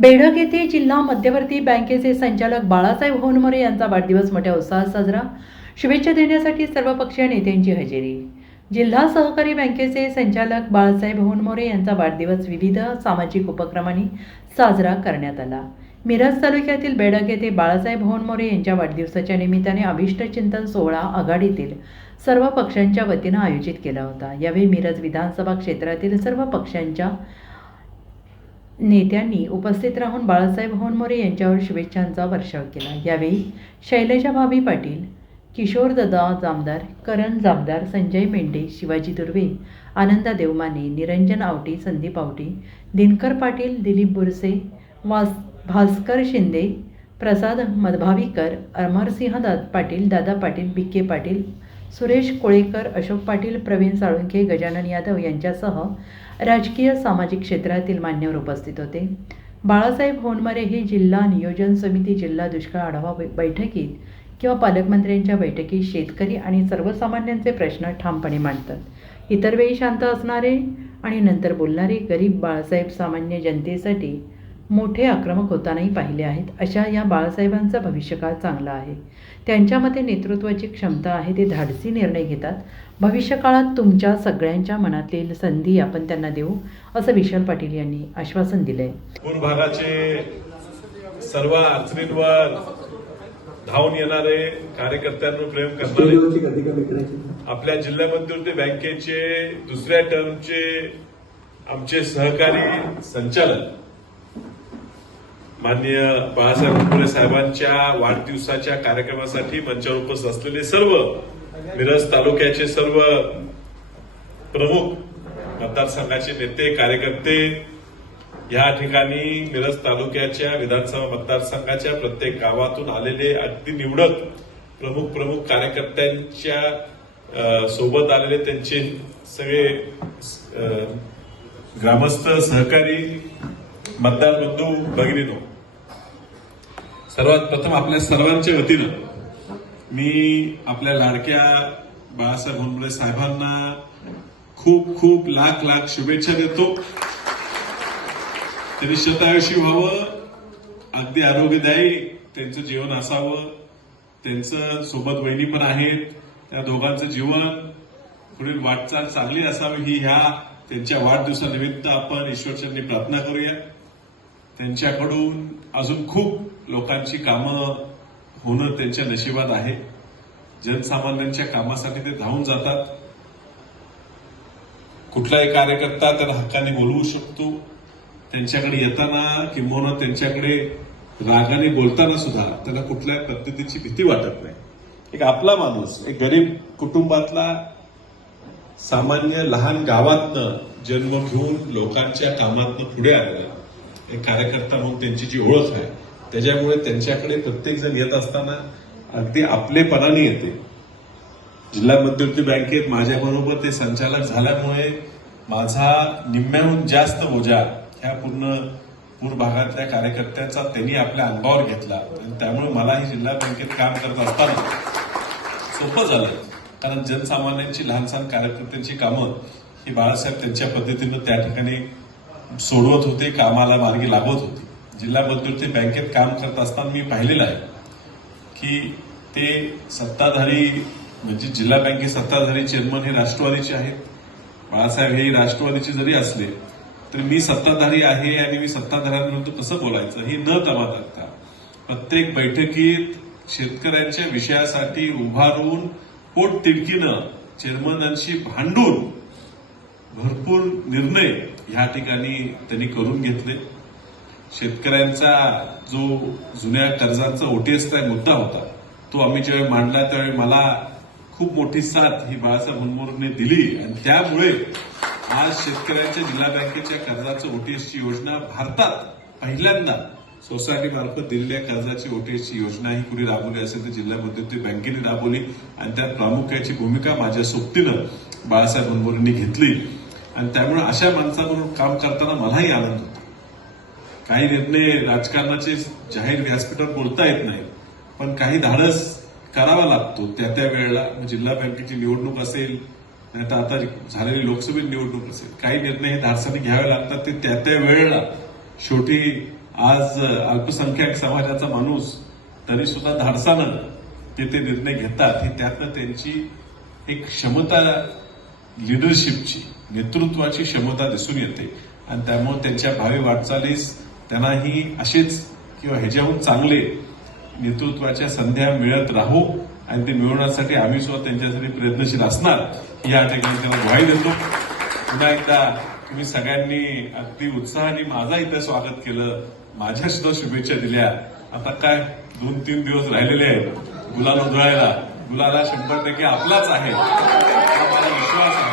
बेढक येथे जिल्हा मध्यवर्ती बँकेचे संचालक बाळासाहेब होनमोरे यांचा वाढदिवस मोठ्या उत्साहात साजरा. शुभेच्छा देण्यासाठी सर्वपक्षीय नेत्यांची हजेरी. जिल्हा सहकारी बँकेचे संचालक बाळासाहेब होनमोरे यांचा वाढदिवस विविध सामाजिक उपक्रमांनी साजरा करण्यात आला. मिरज तालुक्यातील बेडक येथे बाळासाहेब होनमोरे यांच्या वाढदिवसाच्या निमित्ताने अभिष्ट चिंतन सोहळा आघाडीतील सर्व पक्षांच्या वतीनं आयोजित केला होता. यावेळी मिरज विधानसभा क्षेत्रातील सर्व पक्षांच्या नेत्यांनी उपस्थित राहून बाळासाहेब होनमोरे यांच्यावर शुभेच्छांचा वर्षाव केला. यावेळी शैलजा भाभी पाटील किशोर ददा जामदार करण जामदार संजय मेंढे शिवाजी दुर्वे आनंदा देवमाने निरंजन आवटी संदीप आवटी दिनकर पाटील दिलीप बुरसे वास भास्कर शिंदे प्रसाद मधभावीकर अमरसिंह दा पाटील दादा पाटील बिके पाटील सुरेश कोळेकर अशोक पाटील प्रवीण साळुंखे गजानन यादव यांच्यासह राजकीय सामाजिक क्षेत्रातील मान्यवर उपस्थित होते. बाळासाहेब होनमरे हे जिल्हा नियोजन समिती जिल्हा दुष्काळ आढावा बैठकीत किंवा पालकमंत्र्यांच्या बैठकीत शेतकरी आणि सर्वसामान्यांचे प्रश्न ठामपणे मांडतात. इतर वेळी शांत असणारे आणि नंतर बोलणारे गरीब बाळासाहेब सामान्य जनतेसाठी मोठे आक्रमक होतानाही पाहिले आहेत. अशा या बाळासाहेबांचा भविष्यकाळ चांगला आहे. त्यांच्यामध्ये नेतृत्वाची क्षमता आहे ते धाडसी निर्णय घेतात. भविष्यकाळात तुमच्या सगळ्यांच्या मनातील संधी आपण त्यांना देऊ असं विशाल पाटील यांनी आश्वासन दिलंय. भागाचे सर्व अडचणींवर धावून येणारे कार्यकर्त्यांवर प्रेम करणारे आपल्या जिल्हा मध्यवर्ती बँकेचे दुसऱ्या टर्मचे आमचे सहकारी संचालक माननीय बाळासाहेब ठाकरे साहेबांच्या वाढदिवसाच्या कार्यक्रमासाठी मंचावर उपस्थित असलेले सर्व मिरज तालुक्याचे सर्व प्रमुख मतदारसंघाचे नेते कार्यकर्ते या ठिकाणी मिरज तालुक्याच्या विधानसभा मतदारसंघाच्या प्रत्येक गावातून आलेले अगदी निवडक प्रमुख प्रमुख कार्यकर्त्यांच्या सोबत आलेले त्यांचे सगळे ग्रामस्थ सहकारी मतदार बंधू भगिनीनो. सर्वात प्रथम आपल्या सर्वांच्या वतीनं मी आपल्या लाडक्या बाळासाहेब होनबळे साहेबांना खूप खूप लाख लाख शुभेच्छा देतो. त्यांनी शतायुषी व्हावं अगदी आरोग्यदायी त्यांचं जीवन असावं. त्यांचं सोबत वहिनी पण आहेत त्या दोघांचं जीवन पुढील वाटचाल चांगली असावी ही ह्या त्यांच्या वाढदिवसानिमित्त आपण ईश्वरचरणी प्रार्थना करूया. त्यांच्याकडून अजून खूप लोकांची कामं होणं त्यांच्या नशिबात आहे. जनसामान्यांच्या कामासाठी ते धावून जातात. कुठलाही कार्यकर्ता त्यांना हक्काने बोलवू शकतो. त्यांच्याकडे येताना किंबहुना त्यांच्याकडे रागाने बोलताना सुद्धा त्यांना कुठल्या पद्धतीची भीती वाटत नाही. एक आपला माणूस एक गरीब कुटुंबातला सामान्य लहान गावातनं जन्म घेऊन लोकांच्या कामातनं पुढे आलेला एक कार्यकर्ता म्हणून त्यांची जी ओळख आहे त्याच्यामुळे त्यांच्याकडे प्रत्येक जण येत असताना अगदी आपलेपणाने येते. जिल्हा मध्यवर्ती बँकेत माझ्याबरोबर ते संचालक झाल्यामुळे माझा निम्म्याहून जास्त ओझा ह्या पूर्ण पूर भागातल्या कार्यकर्त्यांचा त्यांनी आपल्या अंगावर घेतला. आणि त्यामुळे मलाही जिल्हा बँकेत काम करत असताना सोपं झालं. कारण जनसामान्यांची लहान सहान कार्यकर्त्यांची कामं ही बाळासाहेब त्यांच्या पद्धतीनं त्या ठिकाणी सोडवत होते कामाला मार्गी लागवत होते. जिल्हा मध्यवर्ती बँकेत काम करत असताना मी पाहिलेलं आहे की ते सत्ताधारी म्हणजे जिल्हा बँके सत्ताधारी चेअरमन हे राष्ट्रवादीचे आहेत. बाळासाहेब हे राष्ट्रवादीचे जरी असले तरी मी सत्ताधारी आहे आणि मी सत्ताधाऱ्यांविरुद्ध कसं बोलायचं ही न तमा करता प्रत्येक बैठकीत शेतकऱ्यांच्या विषयासाठी उभारून पोट तिडकीनं चेअरमनांशी भांडून भरपूर निर्णय ह्या ठिकाणी त्यांनी करून घेतले. शेतकऱ्यांचा जो जुन्या कर्जांचा ओटीएसचा मुद्दा होता तो आम्ही ज्यावेळी मांडला त्यावेळी मला खूप मोठी साथ ही बाळासाहेब मुनमोरने दिली आणि त्यामुळे आज शेतकऱ्यांच्या जिल्हा बँकेच्या कर्जाचं ओटीएसची योजना भारतात पहिल्यांदा सोसायटी मार्फत दिलेल्या कर्जाची ओटीएसची योजना ही कुणी राबवली असेल तर जिल्हा मध्यवर्ती बँकेने राबवली आणि त्यात प्रामुख्याची भूमिका माझ्या सोबतीनं बाळासाहेब मुनमोरेंनी घेतली. आणि त्यामुळे अशा माणसाबरोबर काम करताना मलाही आनंद होतो. काही निर्णय राजकारणाचे जाहीर व्यासपीठावर बोलता येत नाही पण काही धाडस करावा लागतो. त्या त्या वेळेला जिल्हा बँकेची निवडणूक असेल नाही तर आता झालेली लोकसभेची निवडणूक असेल काही निर्णय हे धाडसाने घ्यावे लागतात. ते त्या त्या वेळेला शेवटी आज अल्पसंख्याक समाजाचा माणूस तरी सुद्धा धाडसानं ते ते निर्णय घेतात ही त्यातनं त्यांची एक क्षमता लिडरशिपची नेतृत्वाची क्षमता दिसून येते. आणि त्यामुळे त्यांच्या भावी वाटचालीस त्यांनाही असेच किंवा ह्याच्याहून चांगले नेतृत्वाच्या संध्या मिळत राहू आणि ते मिळवण्यासाठी आम्ही सुद्धा त्यांच्यासाठी प्रयत्नशील असणार या ठिकाणी त्यांना ग्वाही देतो. पुन्हा एकदा तुम्ही सगळ्यांनी अगदी उत्साहाने माझा इथं स्वागत केलं. माझ्या सुद्धा शुभेच्छा दिल्या. आता काय दोन तीन दिवस राहिलेले आहेत. गुलाल उधळायला. गुलाला शंभर टक्के आपलाच आहे. हा मला विश्वास आहे.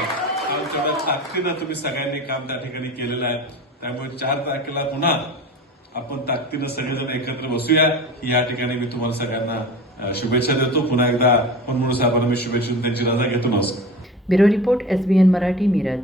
तेवढ्या ताकदीनं तुम्ही सगळ्यांनी काम त्या ठिकाणी केलेलं आहे. त्यामुळे चार तारखेला पुन्हा आपण ताकदीनं सगळेजण एकत्र बसूया. ही या ठिकाणी मी तुम्हाला सगळ्यांना शुभेच्छा देतो. पुन्हा एकदा मनमोहन साहेबांना मी शुभेच्छा त्यांची रजा घेतो. नमस्कार. Bureau report S B N Marathi Miraj.